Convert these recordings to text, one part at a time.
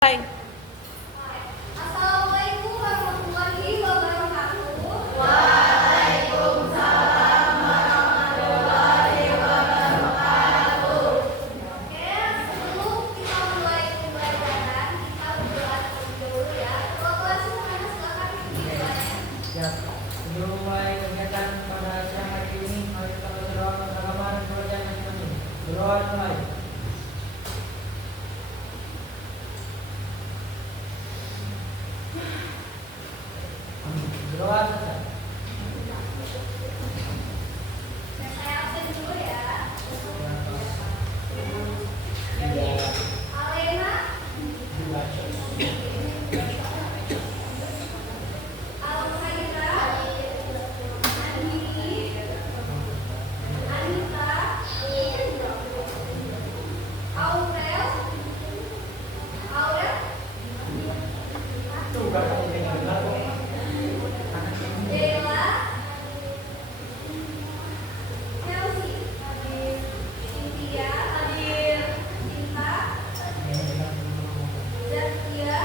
Hai. Assalamualaikum warahmatullahi wabarakatuh. Oke, sebelum kita mulai pembelajaran, kita berdoa terlebih dahulu ya. Bapak semuanya silakan berdoanya. Ya, sebelum mulai kegiatan pada siang hari ini, mari kita berdoa bersama dan kerajaan masing-masing. Berdoa mulai. Berdoa saja. Saya absen dulu ya. Iya. Alena, Alhaira, Andini, Anita, Aurel, Tuh, gak kamu tinggal kok. Bella, Chelsea, Cynthia, Cinta, Zakia,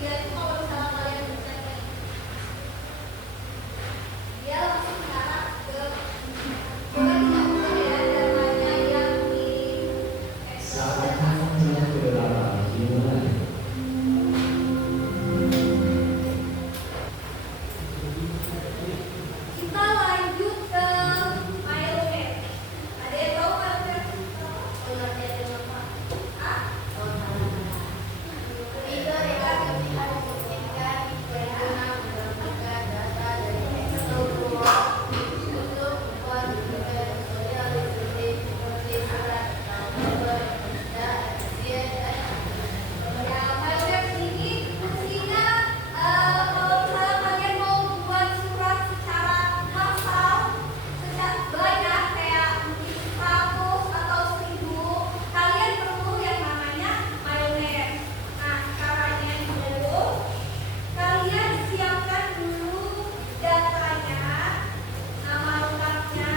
dia itu kalau misalnya kalian bertanya, dia langsung mengarah ke bukan tidak bukan ya datanya yang di kita lanjut ke Myomet. Ada yang tahu Myomet? Oh, nanti ada yang apa? Ah? Itu adalah ketika memungkinkan pengguna mendapatkan data dari Excel untuk membuat dokumen sosial seperti surat, nomor, dan efisien dan ya, Myomet ini fungsinya kalau misalnya kalian mau membuat surat secara massal, secara banyak kayak mungkin 100 atau 1000, kalian perlu yang namanya Myomet. Nah, caranya itu kalian siapkan dulu datanya, nama lengkapnya,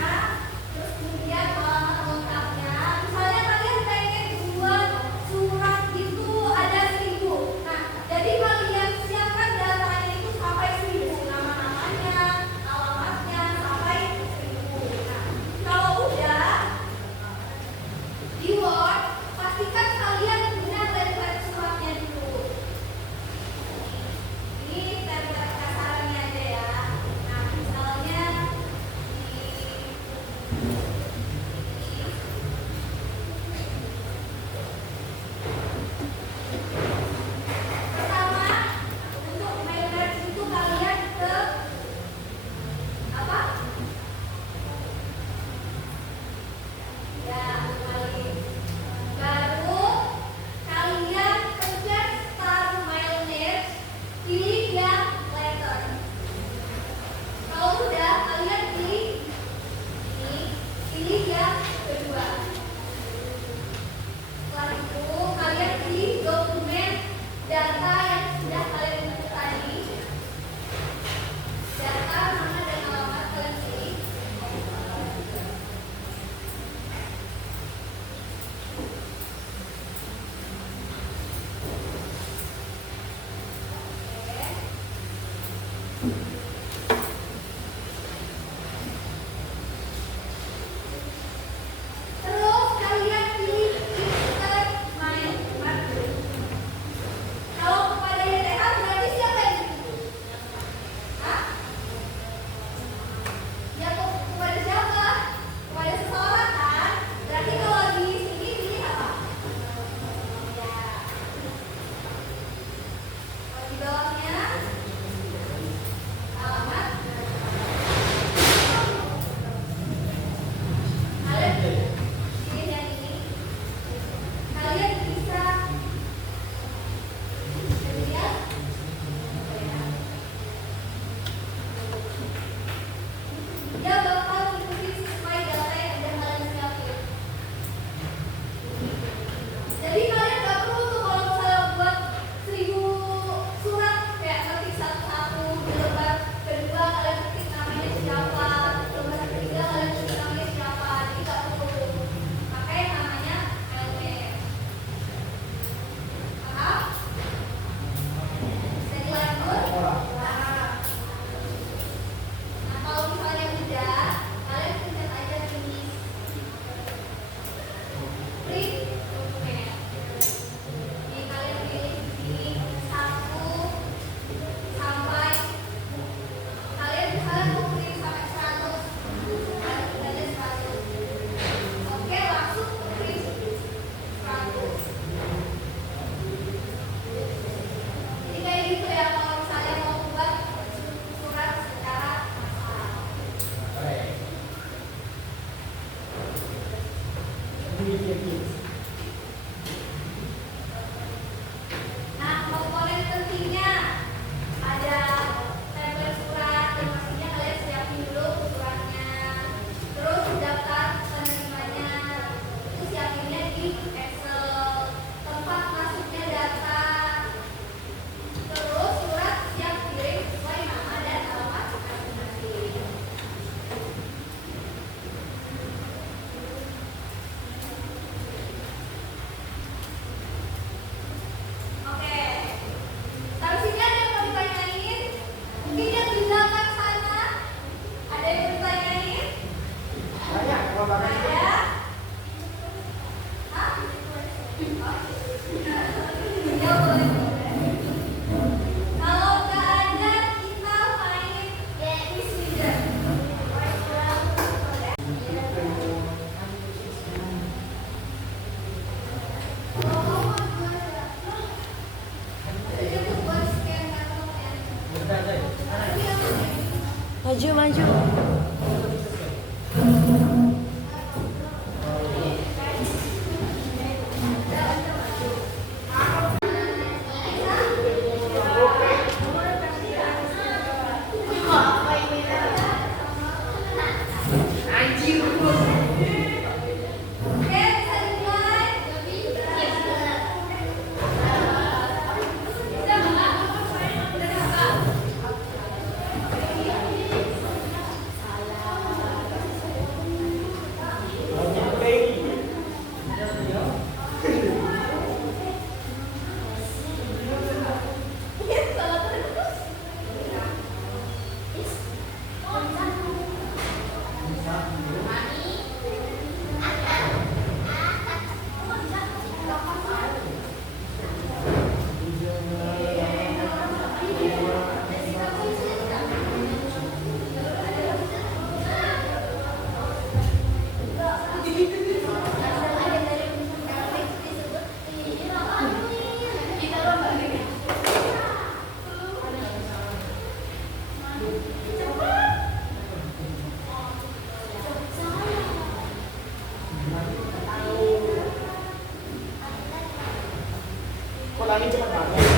terus kemudian alamat lengkapnya. Misalnya kalian pengen buat surat itu ada 1000. Nah, jadi kalian siapkan datanya itu sampai 1000, nama-namanya, alamatnya sampai 1000. Nah, kalau udah di Word, pastikan kalian punya template suratnya dulu. Ini template kasarnya aja ya. Nah, misalnya pertama untuk Myomet itu kalian ke apa? Ya, kembali. Baru kalian pencet Start Myomet, pilih yang letter. Kalau sudah, kalian pilih ini, pilih yang kedua. Setelah itu kalian pilih dokumen data yang sudah kalian input tadi. Data, nama dan alamat kalian pilih. Terus kalian pilih insert Myomet. Kalau kepada YTH berarti siapa yang dituju? Hah? Ya kepada siapa? Kepada seseorang kan? Berarti kalau di sini pilih apa? Ya. Kalau di bawahnya boleh. Kalau nggak ada, kita main Dennis Wizard. Maju, maju. Oke, bisa dimulai. Kok langit cepat banget?